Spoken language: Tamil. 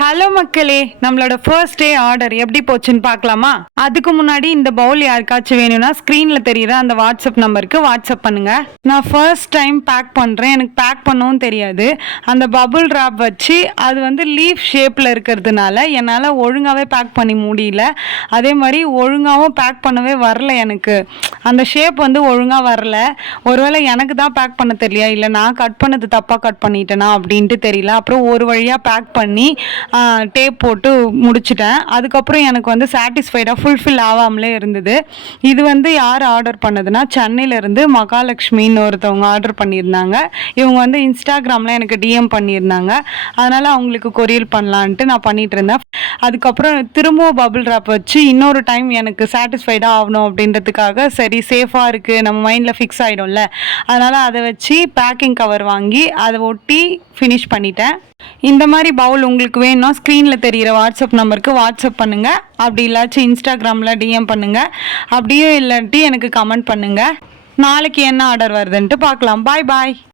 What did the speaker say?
ஹலோ மக்களே, நம்மளோட ஃபர்ஸ்ட் டே ஆர்டர் எப்படி போச்சுன்னு பார்க்கலாமா? அதுக்கு முன்னாடி இந்த பவுல் யாருக்காச்சும் வேணும்னா ஸ்க்ரீனில் தெரியுற அந்த வாட்ஸ்அப் நம்பருக்கு வாட்ஸ்அப் பண்ணுங்க. நான் ஃபர்ஸ்ட் டைம் பேக் பண்ணுறேன், எனக்கு பேக் பண்ணவும் தெரியாது. அந்த பபுள் ராப் வச்சு அது வந்து லீஃப் ஷேப்பில் இருக்கிறதுனால என்னால் ஒழுங்காகவே பேக் பண்ணி முடியல. அதே மாதிரி ஒழுங்காகவும் பேக் பண்ணவே வரல. எனக்கு அந்த ஷேப் வந்து ஒழுங்காக வரல. ஒருவேளை எனக்கு தான் பேக் பண்ண தெரியலையா, இல்லை நான் கட் பண்ணது தப்பாக கட் பண்ணிட்டேனா அப்படின்ட்டு தெரியல. அப்புறம் ஒரு வழியாக பேக் பண்ணி டேப் போட்டு முடிச்சிட்டேன். அதுக்கப்புறம் எனக்கு வந்து சாட்டிஸ்ஃபைடாக ஃபுல்ஃபில் ஆகாமலே இருந்தது. இது வந்து யார் ஆர்டர் பண்ணதுன்னா, சென்னையிலேருந்து மகாலட்சுமின்னு ஒருத்தவங்க ஆர்டர் பண்ணியிருந்தாங்க. இவங்க வந்து இன்ஸ்டாகிராமில் எனக்கு டிஎம் பண்ணியிருந்தாங்க. அதனால் அவங்களுக்கு கொரியர் பண்ணலான்ட்டு நான் பண்ணிகிட்டு இருந்தேன். அதுக்கப்புறம் திரும்பவும் பபுள் ராப் வச்சு இன்னொரு டைம் எனக்கு சாட்டிஸ்ஃபைடாக ஆகணும் அப்படின்றதுக்காக, சரி சேஃபாக இருக்குது, நம்ம மைண்டில் ஃபிக்ஸ் ஆகிடும்ல, அதனால் அதை வச்சு பேக்கிங் கவர் வாங்கி அதை ஒட்டி ஃபினிஷ் பண்ணிட்டேன். இந்த மாதிரி பவுல் உங்களுக்கு வேணும்னா ஸ்க்ரீனில் தெரிகிற வாட்ஸ்அப் நம்பருக்கு வாட்ஸ்அப் பண்ணுங்கள். அப்படி இல்லாச்சும் இன்ஸ்டாகிராமில் டிஎம் பண்ணுங்கள். அப்படியே இல்லாட்டி எனக்கு கமெண்ட் பண்ணுங்கள். நாளைக்கு என்ன ஆர்டர் வருதுன்ட்டு பார்க்கலாம். பாய் பாய்.